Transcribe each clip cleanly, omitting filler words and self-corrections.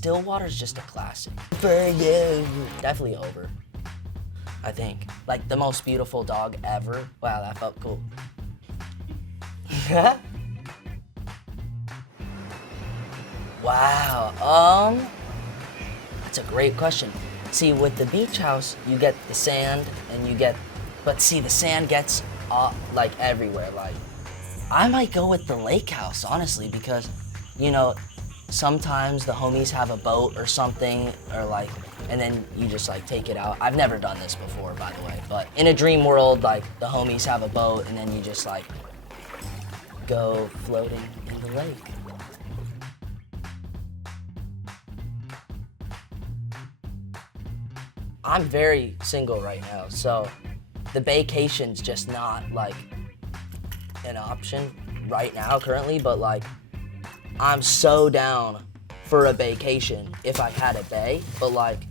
still water's just a classic. For you. Definitely over, I think. Like the most beautiful dog ever. Wow, that felt cool. Wow, that's a great question. See, with the beach house, you get the sand and you get, but see, the sand gets like everywhere. Like, I might go with the lake house, honestly, because, you know, sometimes the homies have a boat or something, or like, and then you just like take it out. I've never done this before, by the way, but in a dream world, like the homies have a boat and then you just like go floating in the lake. I'm very single right now, so the vacation's just not like an option right now currently, but like I'm so down for a vacation if I had a bay, but like,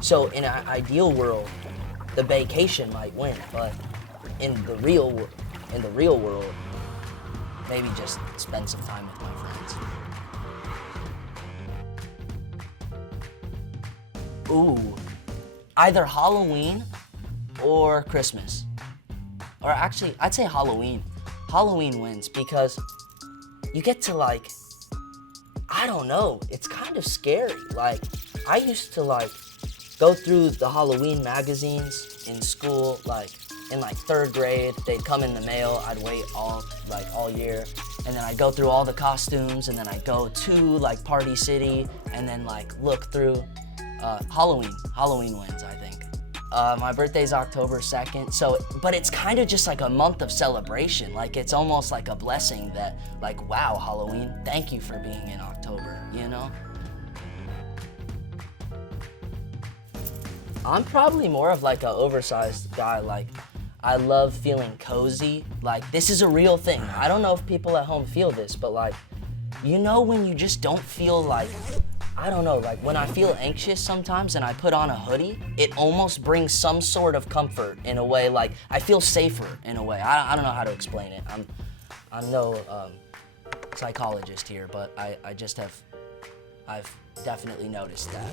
so in an ideal world, the vacation might win, but in the real world, maybe just spend some time with my friends. Ooh, either Halloween or Christmas. Or actually, I'd say Halloween. Halloween wins because you get to like, I don't know, it's kind of scary. Like, I used to like go through the Halloween magazines in school, like in like 3rd grade, they'd come in the mail, I'd wait all year, and then I'd go through all the costumes, and then I'd go to like Party City, and then like look through Halloween wins, I think. My birthday's October 2nd, so, but it's kind of just like a month of celebration. Like, it's almost like a blessing that, like, wow, Halloween, thank you for being in October, you know? I'm probably more of like an oversized guy. Like, I love feeling cozy. Like, this is a real thing. I don't know if people at home feel this, but like, you know when you just don't feel like, I don't know, like when I feel anxious sometimes and I put on a hoodie, it almost brings some sort of comfort in a way, like I feel safer in a way. I don't know how to explain it. I'm no psychologist here, but I've definitely noticed that.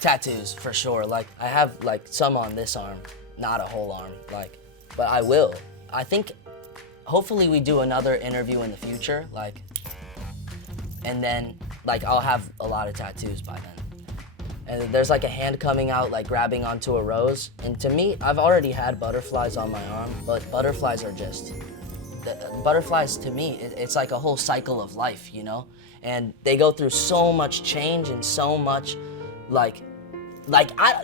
Tattoos, for sure. Like, I have like some on this arm, not a whole arm, like, but I will. I think hopefully we do another interview in the future, like, and then like I'll have a lot of tattoos by then. And there's like a hand coming out, like grabbing onto a rose. And to me, I've already had butterflies on my arm, but butterflies are just, butterflies to me, it's like a whole cycle of life, you know? And they go through so much change and so much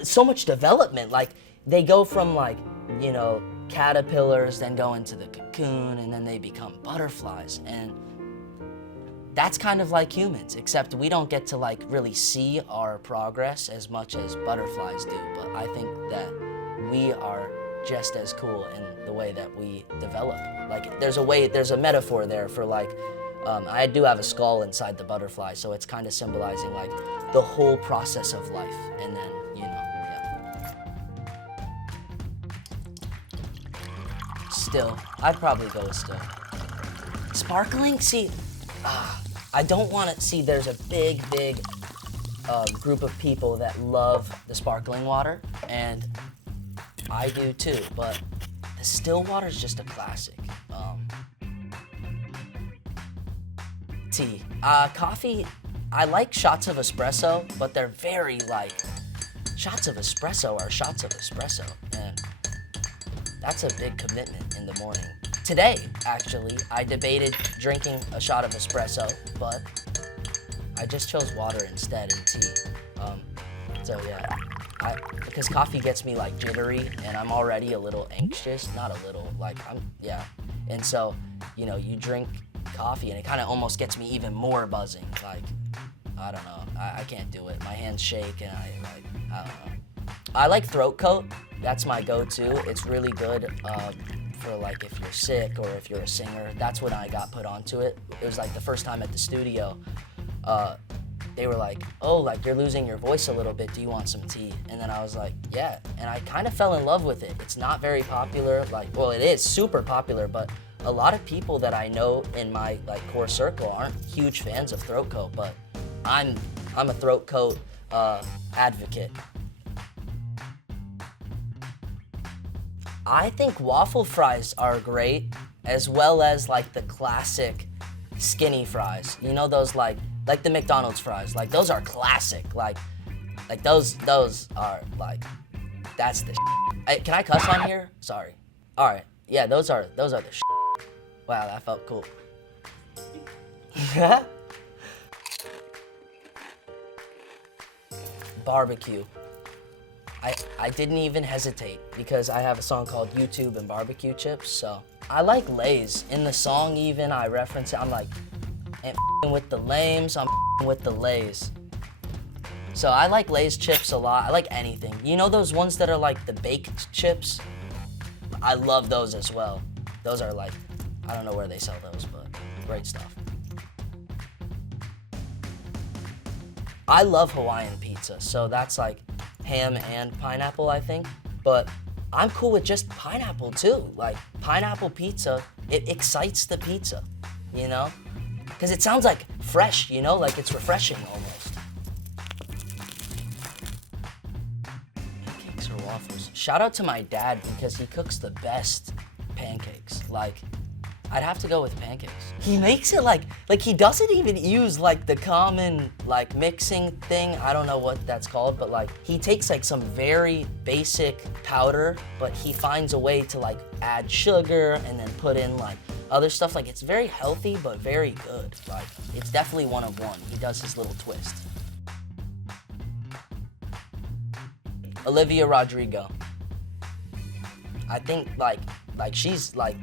so much development. Like, they go from like, you know, caterpillars, then go into the cocoon, and then they become butterflies. And that's kind of like humans, except we don't get to like really see our progress as much as butterflies do. But I think that we are just as cool in the way that we develop. Like, there's a metaphor there for like, I do have a skull inside the butterfly, so it's kind of symbolizing like the whole process of life. And then, you know, yeah. Still, I'd probably go with still. Sparkling, see, I don't want to see, there's a big group of people that love the sparkling water, and I do too, but the still water is just a classic. Tea. Coffee, I like shots of espresso, but they're very like, shots of espresso are shots of espresso, and that's a big commitment in the morning. Today, actually, I debated drinking a shot of espresso, but I just chose water instead and tea. So yeah, because coffee gets me like jittery, and I'm already a little anxious, not a little, like yeah. And so, you know, you drink coffee and it kind of almost gets me even more buzzing. Like, I don't know, I can't do it. My hands shake and I don't know. I like throat coat, that's my go-to. It's really good for like if you're sick or if you're a singer. That's when I got put onto it. It was like the first time at the studio. They were like, oh, like you're losing your voice a little bit, do you want some tea? And then I was like, yeah, and I kind of fell in love with it. It's not very popular, like, well, it is super popular, but a lot of people that I know in my like core circle aren't huge fans of throat coat, but I'm a throat coat advocate. I think waffle fries are great, as well as like the classic skinny fries. You know those like the McDonald's fries. Like those are classic. Like those are like, that's the shit. Can I cuss on here? Sorry. All right. Yeah, those are the shit. Wow, that felt cool. Barbecue. I didn't even hesitate because I have a song called YouTube and Barbecue Chips, so I like Lay's. In the song even, I reference it. I'm like, ain't with the lames, I'm with the Lay's. So I like Lay's chips a lot. I like anything. You know those ones that are like the baked chips? I love those as well. Those are like, I don't know where they sell those, but great stuff. I love Hawaiian pizza, so that's like ham and pineapple, I think. But I'm cool with just pineapple too. Like pineapple pizza, it excites the pizza, you know? Because it sounds like fresh, you know? Like it's refreshing almost. Pancakes or waffles? Shout out to my dad because he cooks the best pancakes. Like, I'd have to go with pancakes. He makes it like he doesn't even use like the common like mixing thing. I don't know what that's called, but like he takes like some very basic powder, but he finds a way to like add sugar and then put in like other stuff. Like it's very healthy, but very good. Like it's definitely one of one. He does his little twist. Olivia Rodrigo. I think like she's like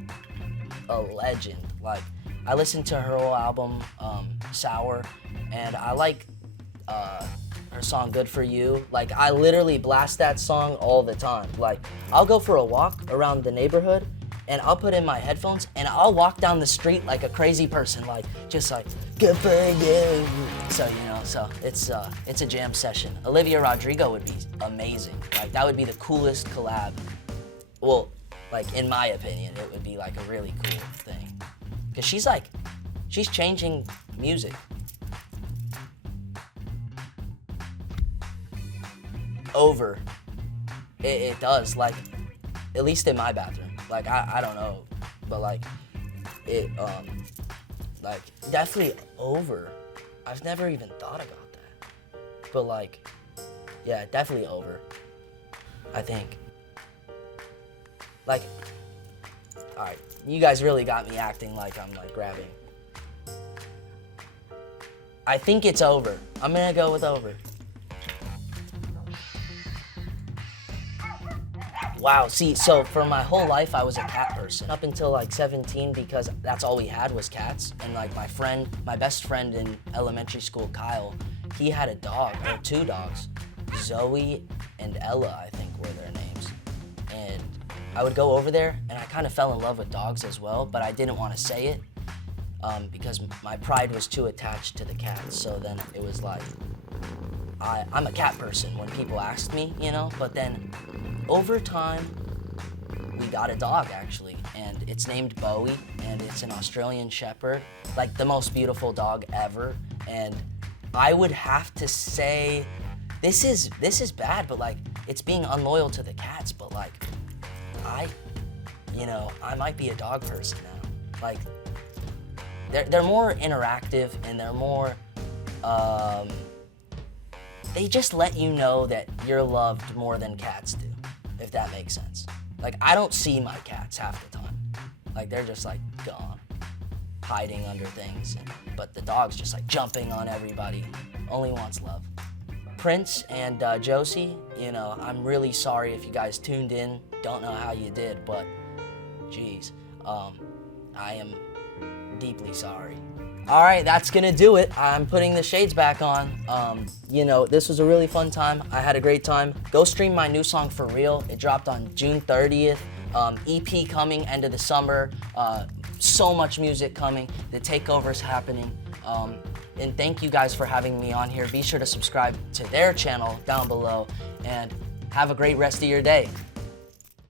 a legend. Like I listened to her whole album, Sour, and I like her song Good For You. Like I literally blast that song all the time. Like I'll go for a walk around the neighborhood and I'll put in my headphones and I'll walk down the street like a crazy person, like just like Good For You. So you know, so it's a jam session. Olivia Rodrigo would be amazing. Like that would be the coolest collab. Well, like in my opinion, it would be like a really cool thing. Cause she's changing music. Over. It does, like, at least in my bathroom. Like I don't know, but like it like definitely over. I've never even thought about that. But like, yeah, definitely over, I think. Like, all right, you guys really got me acting like I'm like grabbing. I think it's over. I'm gonna go with over. Wow, see, so for my whole life, I was a cat person. Up until like 17, because that's all we had was cats. And like my best friend in elementary school, Kyle, he had a dog, or two dogs. Zoe and Ella, I think were their names. And I would go over there, and I kind of fell in love with dogs as well, but I didn't want to say it because my pride was too attached to the cats. So then it was like, I'm a cat person when people asked me, you know, but then over time, we got a dog actually, and it's named Bowie, and it's an Australian Shepherd, like the most beautiful dog ever. And I would have to say, this is bad, but like it's being unloyal to the cats, but like I might be a dog person now. Like they're more interactive and they're more they just let you know that you're loved more than cats do, if that makes sense. Like, I don't see my cats half the time. Like, they're just, like, gone, hiding under things. But the dog's just, like, jumping on everybody, only wants love. Prince and Josie, you know, I'm really sorry if you guys tuned in. Don't know how you did, but, geez, I am deeply sorry. All right, that's gonna do it. I'm putting the shades back on. You know, this was a really fun time. I had a great time. Go stream my new song For Real. It dropped on June 30th. EP coming, end of the summer. So much music coming. The takeover's happening. And thank you guys for having me on here. Be sure to subscribe to their channel down below and have a great rest of your day.